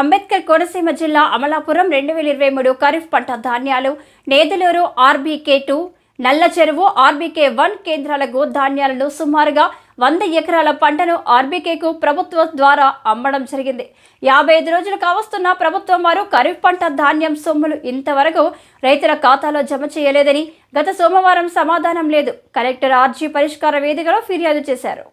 అంబేద్కర్ కోనసీమ జిల్లా అమలాపురం రెండు వేల ఇరవై మూడు ఖరీఫ్ పంట ధాన్యాలు నేదులూరు ఆర్బీకే టూ నల్ల చెరువు ఆర్బీకే వన్ కేంద్రాలకు ధాన్యాలను సుమారుగా వంద ఎకరాల పంటను ఆర్బీకేకు ప్రభుత్వం ద్వారా అమ్మడం జరిగింది. యాభై ఐదు రోజులు కావస్తున్న ప్రభుత్వం వారు ఖరీఫ్ పంట ధాన్యం సొమ్ములు ఇంతవరకు రైతుల ఖాతాలో జమ చేయలేదని గత సోమవారం సమాధానం లేదు. కలెక్టర్ ఆర్జీ పరిష్కార వేదికలో ఫిర్యాదు చేశారు.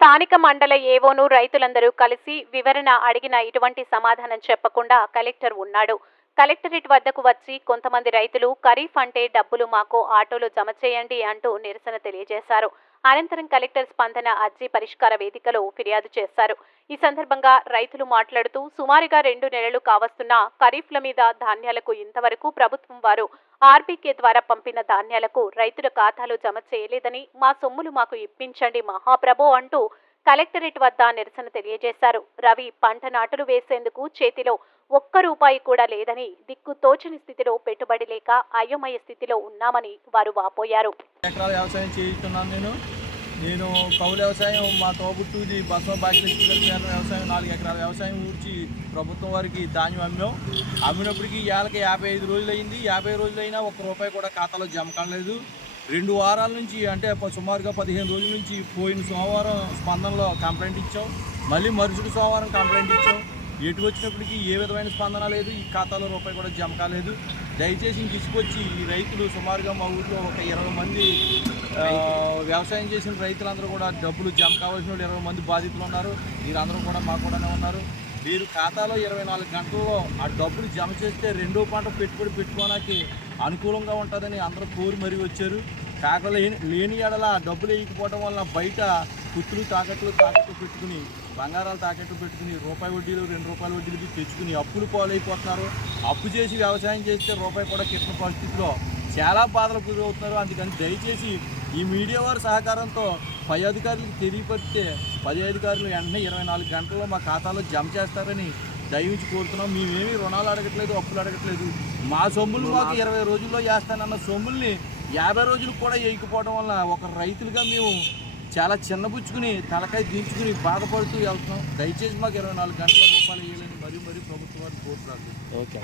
స్థానిక మండల ఏవోను రైతులందరూ కలిసి వివరణ అడిగిన ఇటువంటి సమాధానం చెప్పకుండా కలెక్టర్ ఉన్నాడు. కలెక్టరేట్ వద్దకు వచ్చి కొంతమంది రైతులు ఖరీఫ్ అంటే డబ్బులు మాకు ఆటోలో జమ చేయండి అంటూ నిరసన తెలియజేశారు. అనంతరం కలెక్టర్ స్పందన అర్జీ పరిష్కార వేదికలో ఫిర్యాదు చేశారు. ఈ సందర్భంగా రైతులు మాట్లాడుతూ సుమారుగా రెండు నెలలు కావస్తున్న ఖరీఫ్ల మీద ధాన్యాలకు ఇంతవరకు ప్రభుత్వం వారు ఆర్బీకే ద్వారా పంపిన ధాన్యాలకు రైతుల ఖాతాలో జమ చేయలేదని మా సొమ్ములు మాకు ఇప్పించండి మహాప్రభో అంటూ కలెక్టరేట్ వద్ద నిరసన తెలియజేశారు. రవి పంట నాటులు వేసేందుకు చేతిలో ఒక్క రూపాయి కూడా లేదని దిక్కు తోచని స్థితిలో పెట్టుబడి లేక అయోమయ స్థితిలో ఉన్నామని వారు వాపోయారు. ఎకరాల వ్యవసాయం చేస్తున్నాను నేను. నేను కౌలు వ్యవసాయం మా తోబుట్టుది బసవ భాగ్యలక్ష్మి వ్యవసాయం నాలుగు ఎకరాల వ్యవసాయం ఊడ్చి ప్రభుత్వం వారికి ధాన్యం అమ్మాం. అమ్మినప్పటికీ ఇవాళకి యాభై ఐదు రోజులు అయింది యాభై రోజులైనా ఒక్క రూపాయి కూడా ఖాతాలో జమ కాలేదు. రెండు వారాల నుంచి అంటే సుమారుగా పదిహేను రోజుల నుంచి పోయిన సోమవారం స్పందనలో కంప్లైంట్ ఇచ్చాం. మళ్ళీ మరుసటి సోమవారం కంప్లైంట్ ఇచ్చాం. ఎటు వచ్చినప్పటికీ ఏ విధమైన స్పందన లేదు. ఈ ఖాతాలో రూపాయి కూడా జమ కాలేదు. దయచేసి ఇంక ఇసుకొచ్చి ఈ రైతులు సుమారుగా మా ఊర్లో ఒక ఇరవై మంది వ్యవసాయం చేసిన రైతులందరూ కూడా డబ్బులు జమ కావాల్సిన వాళ్ళు ఇరవై మంది బాధితులు ఉన్నారు. వీరందరూ కూడా మా కూడానే ఉన్నారు. మీరు ఖాతాలో ఇరవై నాలుగు గంటల్లో ఆ డబ్బులు జమ చేస్తే రెండో పంట పెట్టుబడి పెట్టుకోవడానికి అనుకూలంగా ఉంటుందని అందరూ కోరి మరీ వచ్చారు. కాక లేని లేని ఎడల డబ్బులు వేయకపోవడం వల్ల బయట కుత్తులు తాకట్లు తాకట్లు పెట్టుకుని బంగారాలు తాకట్లు పెట్టుకుని రూపాయి వడ్డీలు రెండు రూపాయల వడ్డీలు తెచ్చుకుని అప్పులు పాలైపోతున్నారు. అప్పు చేసి వ్యవసాయం చేస్తే రూపాయి కూడా కిట్టిన పరిస్థితిలో చాలా బాధలు గురవుతున్నారు. అందుకని దయచేసి ఈ మీడియా వారి సహకారంతో పై అధికారులకు తెలియపరిస్తే పది అధికారులు వెంటనే ఇరవై నాలుగు గంటల్లో మా ఖాతాలో జమ చేస్తారని దయవించి కోరుతున్నాం. మేమేమి రుణాలు అడగట్లేదు అప్పులు అడగట్లేదు. మా సొమ్ములు మాకు ఇరవై రోజుల్లో వేస్తానన్న సొమ్ముల్ని యాభై రోజులు కూడా వేయకపోవడం వల్ల ఒక రైతులుగా మేము చాలా చిన్నపుచ్చుకుని తలకాయ దించుకుని బాధపడుతూ వెళ్తున్నాం. దయచేసి మాకు ఇరవై నాలుగు గంటల రూపాయలు వేయాలని మరీ మరీ ప్రభుత్వం వారు కోరుతున్నారు ఓకే.